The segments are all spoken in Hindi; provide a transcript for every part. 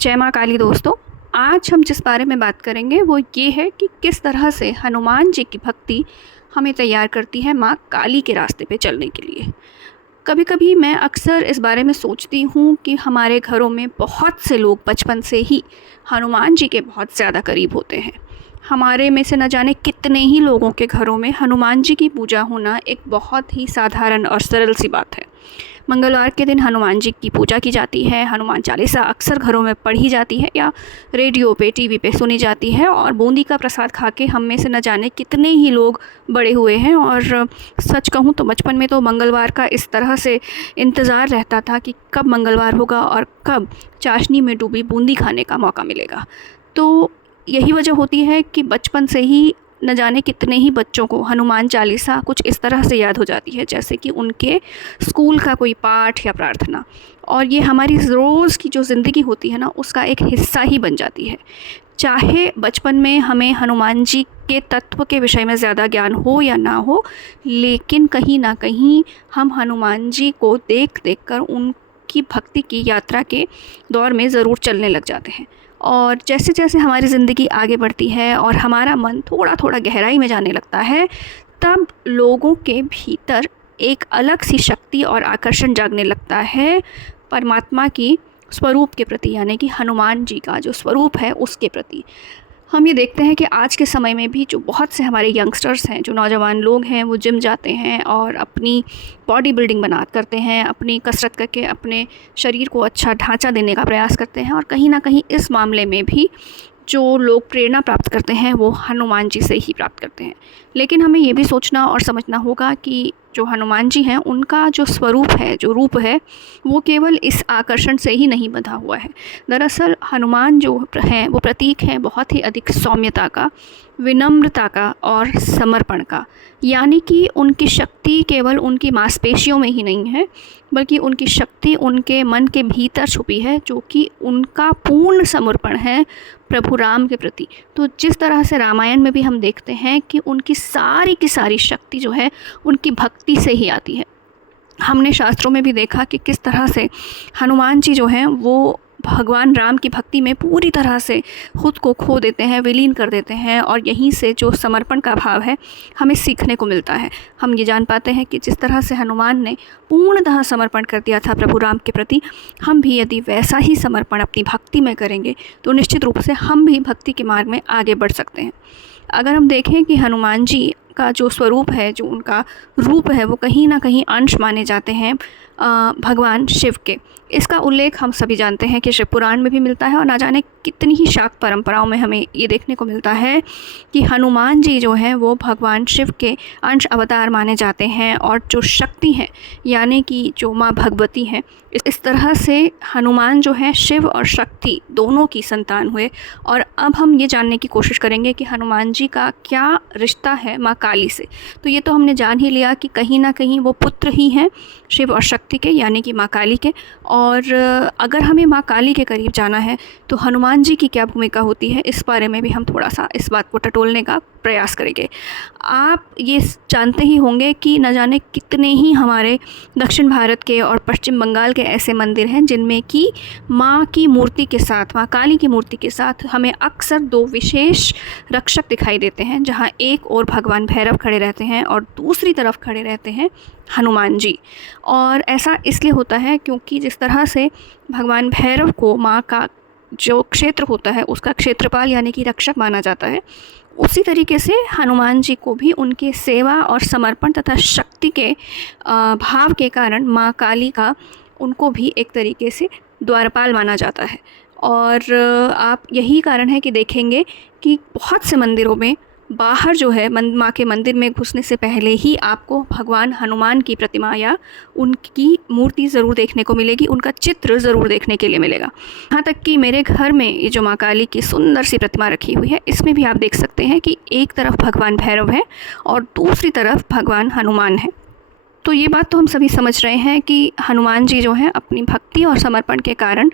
जय माँ काली दोस्तों। आज हम जिस बारे में बात करेंगे वो ये है कि किस तरह से हनुमान जी की भक्ति हमें तैयार करती है माँ काली के रास्ते पे चलने के लिए। कभी कभी मैं अक्सर इस बारे में सोचती हूँ कि हमारे घरों में बहुत से लोग बचपन से ही हनुमान जी के बहुत ज़्यादा करीब होते हैं। हमारे में से न जाने कितने ही लोगों के घरों में हनुमान जी की पूजा होना एक बहुत ही साधारण और सरल सी बात है। मंगलवार के दिन हनुमान जी की पूजा की जाती है। हनुमान चालीसा अक्सर घरों में पढ़ी जाती है या रेडियो पे टीवी पे सुनी जाती है। और बूंदी का प्रसाद खा के हम में से न जाने कितने ही लोग बड़े हुए हैं। और सच कहूँ तो बचपन में तो मंगलवार का इस तरह से इंतज़ार रहता था कि कब मंगलवार होगा और कब चाशनी में डूबी बूंदी खाने का मौका मिलेगा। तो यही वजह होती है कि बचपन से ही न जाने कितने ही बच्चों को हनुमान चालीसा कुछ इस तरह से याद हो जाती है जैसे कि उनके स्कूल का कोई पाठ या प्रार्थना। और ये हमारी रोज़ की जो ज़िंदगी होती है ना, उसका एक हिस्सा ही बन जाती है। चाहे बचपन में हमें हनुमान जी के तत्व के विषय में ज़्यादा ज्ञान हो या ना हो, लेकिन कहीं ना कहीं हम हनुमान जी को देख देख कर उनकी भक्ति की यात्रा के दौर में ज़रूर चलने लग जाते हैं। और जैसे जैसे हमारी ज़िंदगी आगे बढ़ती है और हमारा मन थोड़ा थोड़ा गहराई में जाने लगता है, तब लोगों के भीतर एक अलग सी शक्ति और आकर्षण जागने लगता है परमात्मा की स्वरूप के प्रति, यानी कि हनुमान जी का जो स्वरूप है उसके प्रति। हम ये देखते हैं कि आज के समय में भी जो बहुत से हमारे यंगस्टर्स हैं, जो नौजवान लोग हैं, वो जिम जाते हैं और अपनी बॉडी बिल्डिंग करते हैं, अपनी कसरत करके अपने शरीर को अच्छा ढांचा देने का प्रयास करते हैं। और कहीं ना कहीं इस मामले में भी जो लोग प्रेरणा प्राप्त करते हैं वो हनुमान जी से ही प्राप्त करते हैं। लेकिन हमें ये भी सोचना और समझना होगा कि जो हनुमान जी हैं उनका जो स्वरूप है, जो रूप है, वो केवल इस आकर्षण से ही नहीं बंधा हुआ है। दरअसल हनुमान जो हैं वो प्रतीक हैं बहुत ही अधिक सौम्यता का, विनम्रता का और समर्पण का। यानी कि उनकी शक्ति केवल उनकी मांसपेशियों में ही नहीं है, बल्कि उनकी शक्ति उनके मन के भीतर छुपी है, जो कि उनका पूर्ण समर्पण है प्रभु राम के प्रति। तो जिस तरह से रामायण में भी हम देखते हैं कि उनकी सारी की सारी शक्ति जो है उनकी भक्ति से ही आती है। हमने शास्त्रों में भी देखा कि किस तरह से हनुमान जी जो हैं वो भगवान राम की भक्ति में पूरी तरह से खुद को खो देते हैं, विलीन कर देते हैं। और यहीं से जो समर्पण का भाव है हमें सीखने को मिलता है। हम ये जान पाते हैं कि जिस तरह से हनुमान ने पूर्णतः समर्पण कर दिया था प्रभु राम के प्रति, हम भी यदि वैसा ही समर्पण अपनी भक्ति में करेंगे तो निश्चित रूप से हम भी भक्ति के मार्ग में आगे बढ़ सकते हैं। अगर हम देखें कि हनुमान जी का जो स्वरूप है, जो उनका रूप है, वो कहीं ना कहीं अंश माने जाते हैं भगवान शिव के। इसका उल्लेख हम सभी जानते हैं कि शिव पुराण में भी मिलता है। और ना जाने कितनी ही शाक्त परंपराओं में हमें ये देखने को मिलता है कि हनुमान जी जो हैं वो भगवान शिव के अंश अवतार माने जाते हैं। और जो शक्ति हैं, यानी कि जो माँ भगवती हैं, इस तरह से हनुमान जो है शिव और शक्ति दोनों की संतान हुए। और अब हम ये जानने की कोशिश करेंगे कि हनुमान जी का क्या रिश्ता है माँ काली से। तो ये तो हमने जान ही लिया कि कहीं ना कहीं वो पुत्र ही हैं शिव और शक्ति के, यानी कि माँ काली के। और अगर हमें माँ काली के करीब जाना है तो हनुमान जी की क्या भूमिका होती है, इस बारे में भी हम थोड़ा सा इस बात को टटोलने का प्रयास करेंगे। आप ये जानते ही होंगे कि न जाने कितने ही हमारे दक्षिण भारत के और पश्चिम बंगाल के ऐसे मंदिर हैं जिनमें कि माँ की मूर्ति के साथ, माँ काली की मूर्ति के साथ हमें अक्सर दो विशेष रक्षक दिखाई देते हैं, जहाँ एक ओर भगवान भैरव खड़े रहते हैं और दूसरी तरफ खड़े रहते हैं हनुमान जी। और ऐसा इसलिए होता है क्योंकि जिस तरह से भगवान भैरव को माँ का जो क्षेत्र होता है उसका क्षेत्रपाल यानी कि रक्षक माना जाता है, उसी तरीके से हनुमान जी को भी उनके सेवा और समर्पण तथा शक्ति के भाव के कारण माँ काली का उनको भी एक तरीके से द्वारपाल माना जाता है। और आप यही कारण है कि देखेंगे कि बहुत से मंदिरों में बाहर जो है माँ के मंदिर में घुसने से पहले ही आपको भगवान हनुमान की प्रतिमा या उनकी मूर्ति ज़रूर देखने को मिलेगी, उनका चित्र ज़रूर देखने के लिए मिलेगा। यहाँ तक कि मेरे घर में ये जो माँ काली की सुंदर सी प्रतिमा रखी हुई है, इसमें भी आप देख सकते हैं कि एक तरफ भगवान भैरव है और दूसरी तरफ भगवान हनुमान है। तो ये बात तो हम सभी समझ रहे हैं कि हनुमान जी जो हैं अपनी भक्ति और समर्पण के कारण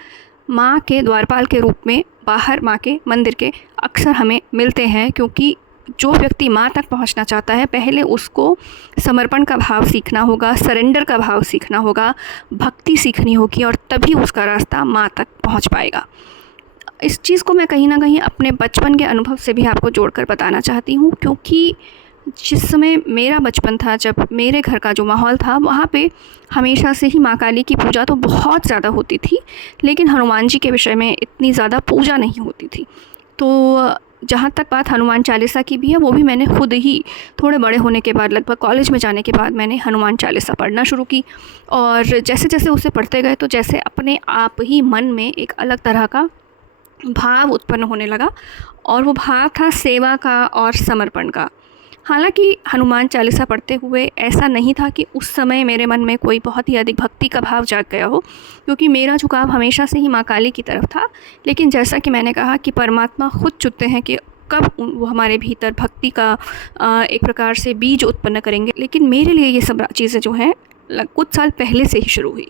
माँ के द्वारपाल के रूप में बाहर माँ के मंदिर के अक्सर हमें मिलते हैं। क्योंकि जो व्यक्ति माँ तक पहुँचना चाहता है, पहले उसको समर्पण का भाव सीखना होगा, सरेंडर का भाव सीखना होगा, भक्ति सीखनी होगी, और तभी उसका रास्ता माँ तक पहुँच पाएगा। इस चीज़ को मैं कहीं न कहीं अपने बचपन के अनुभव से भी आपको जोड़कर बताना चाहती हूँ, क्योंकि जिस समय मेरा बचपन था, जब मेरे घर का जो माहौल था, वहाँ पे हमेशा से ही माँ काली की पूजा तो बहुत ज़्यादा होती थी, लेकिन हनुमान जी के विषय में इतनी ज़्यादा पूजा नहीं होती थी। तो जहाँ तक बात हनुमान चालीसा की भी है, वो भी मैंने खुद ही थोड़े बड़े होने के बाद, लगभग कॉलेज में जाने के बाद, मैंने हनुमान चालीसा पढ़ना शुरू की। और जैसे-जैसे उसे पढ़ते गए, तो जैसे अपने आप ही मन में एक अलग तरह का भाव उत्पन्न होने लगा, और वो भाव था सेवा का और समर्पण का। हालाँकि हनुमान चालीसा पढ़ते हुए ऐसा नहीं था कि उस समय मेरे मन में कोई बहुत ही अधिक भक्ति का भाव जाग गया हो, क्योंकि मेरा झुकाव हमेशा से ही माँ काली की तरफ था। लेकिन जैसा कि मैंने कहा कि परमात्मा खुद चुनते हैं कि कब वो हमारे भीतर भक्ति का एक प्रकार से बीज उत्पन्न करेंगे। लेकिन मेरे लिए ये सब चीज़ें जो हैं कुछ साल पहले से ही शुरू हुई।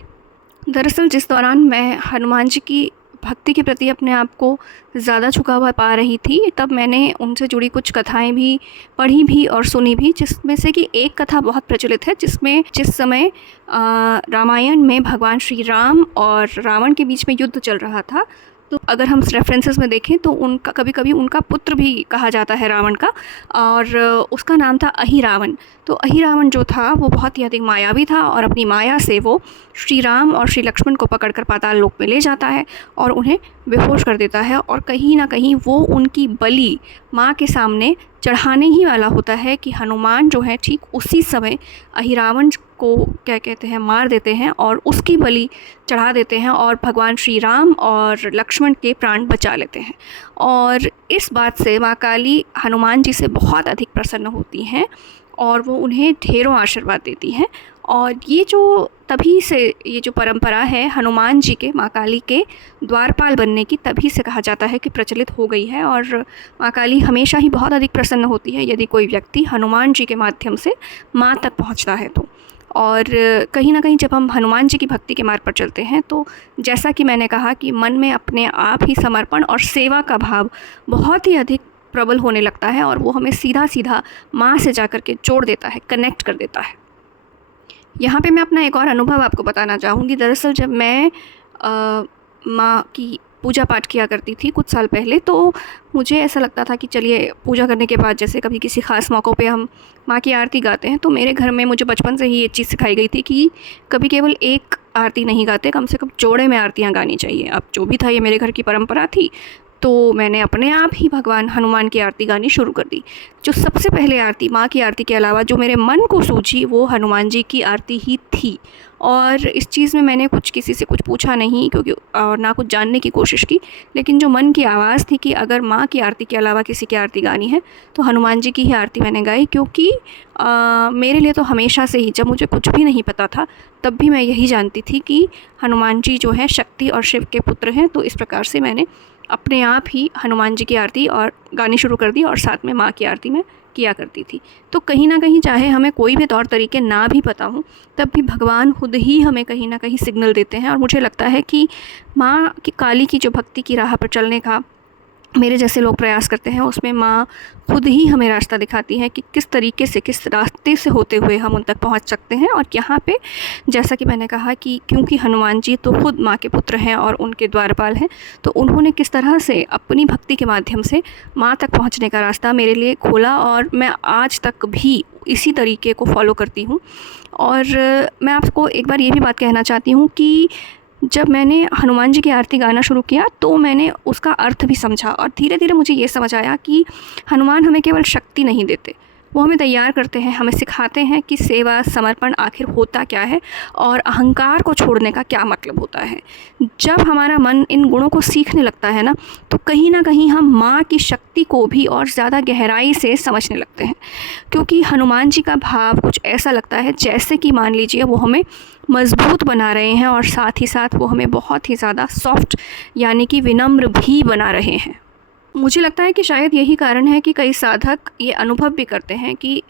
दरअसल जिस दौरान मैं हनुमान जी की भक्ति के प्रति अपने आप को ज़्यादा झुका हुआ पा रही थी, तब मैंने उनसे जुड़ी कुछ कथाएं भी पढ़ी भी और सुनी भी, जिसमें से कि एक कथा बहुत प्रचलित है, जिसमें जिस समय रामायण में भगवान श्री राम और रावण के बीच में युद्ध चल रहा था, तो अगर हम रेफरेंसेस में देखें तो उनका कभी-कभी उनका पुत्र भी कहा जाता है रावण का, और उसका नाम था अहिरावण। तो अहिरावण जो था वो बहुत ही अधिक मायावी था, और अपनी माया से वो श्री राम और श्री लक्ष्मण को पकड़कर पाताल लोक में ले जाता है और उन्हें बेहोश कर देता है, और कहीं ना कहीं वो उनकी बलि माँ के सामने चढ़ाने ही वाला होता है कि हनुमान जो है ठीक उसी समय अहिरावण को क्या कहते हैं मार देते हैं और उसकी बलि चढ़ा देते हैं, और भगवान श्री राम और लक्ष्मण के प्राण बचा लेते हैं। और इस बात से माँ काली हनुमान जी से बहुत अधिक प्रसन्न होती हैं, और वो उन्हें ढेरों आशीर्वाद देती हैं। और ये जो तभी से ये जो परंपरा है हनुमान जी के माँ काली के द्वारपाल बनने की, तभी से कहा जाता है कि प्रचलित हो गई है। और माँ काली हमेशा ही बहुत अधिक प्रसन्न होती है यदि कोई व्यक्ति हनुमान जी के माध्यम से माँ तक पहुँचता है तो। और कहीं ना कहीं जब हम हनुमान जी की भक्ति के मार्ग पर चलते हैं, तो जैसा कि मैंने कहा कि मन में अपने आप ही समर्पण और सेवा का भाव बहुत ही अधिक प्रबल होने लगता है, और वो हमें सीधा सीधा माँ से जाकर के जोड़ देता है, कनेक्ट कर देता है। यहाँ पे मैं अपना एक और अनुभव आपको बताना चाहूँगी। दरअसल जब मैं माँ की पूजा पाठ किया करती थी कुछ साल पहले, तो मुझे ऐसा लगता था कि चलिए पूजा करने के बाद जैसे कभी किसी ख़ास मौक़ों पे हम माँ की आरती गाते हैं, तो मेरे घर में मुझे बचपन से ही ये चीज़ सिखाई गई थी कि कभी केवल एक आरती नहीं गाते, कम से कम जोड़े में आरतियाँ गानी चाहिए। अब जो भी था, ये मेरे घर की परंपरा थी, तो मैंने अपने आप ही भगवान हनुमान की आरती गानी शुरू कर दी। जो सबसे पहले आरती माँ की आरती के अलावा जो मेरे मन को सूझी, वो हनुमान जी की आरती ही थी। और इस चीज़ में मैंने किसी से कुछ पूछा नहीं, क्योंकि और ना कुछ जानने की कोशिश की, लेकिन जो मन की आवाज़ थी कि अगर माँ की आरती के अलावा किसी की आरती गानी है तो हनुमान जी की ही आरती मैंने गाई। क्योंकि मेरे लिए तो हमेशा से ही, जब मुझे कुछ भी नहीं पता था, तब भी मैं यही जानती थी कि हनुमान जी जो है शक्ति और शिव के पुत्र हैं। तो इस प्रकार से मैंने अपने आप ही हनुमान जी की आरती और गानी शुरू कर दी, और साथ में माँ की आरती मैं किया करती थी। तो कहीं ना कहीं चाहे हमें कोई भी तौर तरीके ना भी पता हों, तब भी भगवान खुद ही हमें कहीं ना कहीं सिग्नल देते हैं। और मुझे लगता है कि माँ की काली की जो भक्ति की राह पर चलने का मेरे जैसे लोग प्रयास करते हैं, उसमें माँ खुद ही हमें रास्ता दिखाती है कि किस तरीके से, किस रास्ते से होते हुए हम उन तक पहुँच सकते हैं। और यहाँ पे जैसा कि मैंने कहा कि क्योंकि हनुमान जी तो खुद माँ के पुत्र हैं और उनके द्वारपाल हैं, तो उन्होंने किस तरह से अपनी भक्ति के माध्यम से माँ तक पहुँचने का रास्ता मेरे लिए खोला, और मैं आज तक भी इसी तरीके को फॉलो करती हूँ। और मैं आपको एक बार ये भी बात कहना चाहती हूँ कि जब मैंने हनुमान जी की आरती गाना शुरू किया, तो मैंने उसका अर्थ भी समझा, और धीरे धीरे मुझे ये समझ आया कि हनुमान हमें केवल शक्ति नहीं देते, वो हमें तैयार करते हैं, हमें सिखाते हैं कि सेवा समर्पण आखिर होता क्या है और अहंकार को छोड़ने का क्या मतलब होता है। जब हमारा मन इन गुणों को सीखने लगता है ना, तो कहीं ना कहीं हम माँ की शक्ति को भी और ज़्यादा गहराई से समझने लगते हैं। क्योंकि हनुमान जी का भाव कुछ ऐसा लगता है जैसे कि मान लीजिए वो हमें मज़बूत बना रहे हैं, और साथ ही साथ वो हमें बहुत ही ज़्यादा सॉफ्ट यानी कि विनम्र भी बना रहे हैं। मुझे लगता है कि शायद यही कारण है कि कई साधक ये अनुभव भी करते हैं कि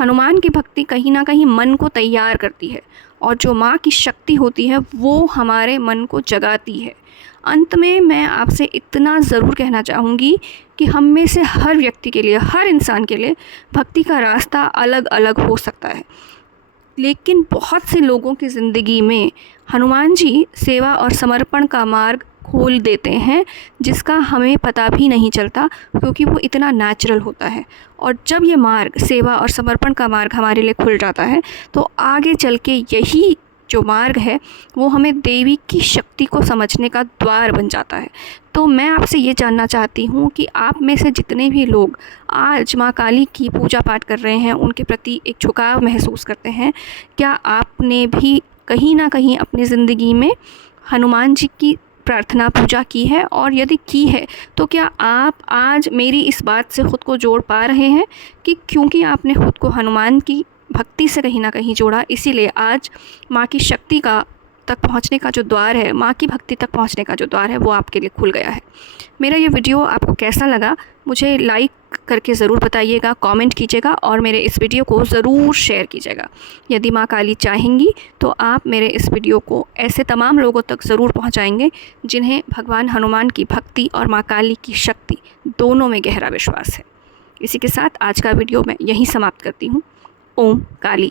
हनुमान की भक्ति कहीं ना कहीं मन को तैयार करती है, और जो माँ की शक्ति होती है वो हमारे मन को जगाती है। अंत में मैं आपसे इतना ज़रूर कहना चाहूँगी कि हम में से हर व्यक्ति के लिए, हर इंसान के लिए भक्ति का रास्ता अलग अलग हो सकता है, लेकिन बहुत से लोगों की ज़िंदगी में हनुमान जी सेवा और समर्पण का मार्ग खोल देते हैं जिसका हमें पता भी नहीं चलता, क्योंकि वो इतना नेचुरल होता है। और जब ये मार्ग, सेवा और समर्पण का मार्ग हमारे लिए खुल जाता है, तो आगे चल के यही जो मार्ग है वो हमें देवी की शक्ति को समझने का द्वार बन जाता है। तो मैं आपसे ये जानना चाहती हूँ कि आप में से जितने भी लोग आज माँ काली की पूजा पाठ कर रहे हैं, उनके प्रति एक झुकाव महसूस करते हैं, क्या आपने भी कहीं ना कहीं अपनी ज़िंदगी में हनुमान जी की प्रार्थना पूजा की है? और यदि की है तो क्या आप आज मेरी इस बात से ख़ुद को जोड़ पा रहे हैं कि क्योंकि आपने ख़ुद को हनुमान की भक्ति से कहीं ना कहीं जोड़ा, इसीलिए आज माँ की शक्ति का तक पहुँचने का जो द्वार है, माँ की भक्ति तक पहुँचने का जो द्वार है, वो आपके लिए खुल गया है। मेरा ये वीडियो आपको कैसा लगा मुझे लाइक करके ज़रूर बताइएगा, कमेंट कीजिएगा और मेरे इस वीडियो को ज़रूर शेयर कीजिएगा। यदि माँ काली चाहेंगी तो आप मेरे इस वीडियो को ऐसे तमाम लोगों तक ज़रूर पहुँचाएँगे जिन्हें भगवान हनुमान की भक्ति और माँ काली की शक्ति दोनों में गहरा विश्वास है। इसी के साथ आज का वीडियो मैं यहीं समाप्त करती हूँ। ओम काली।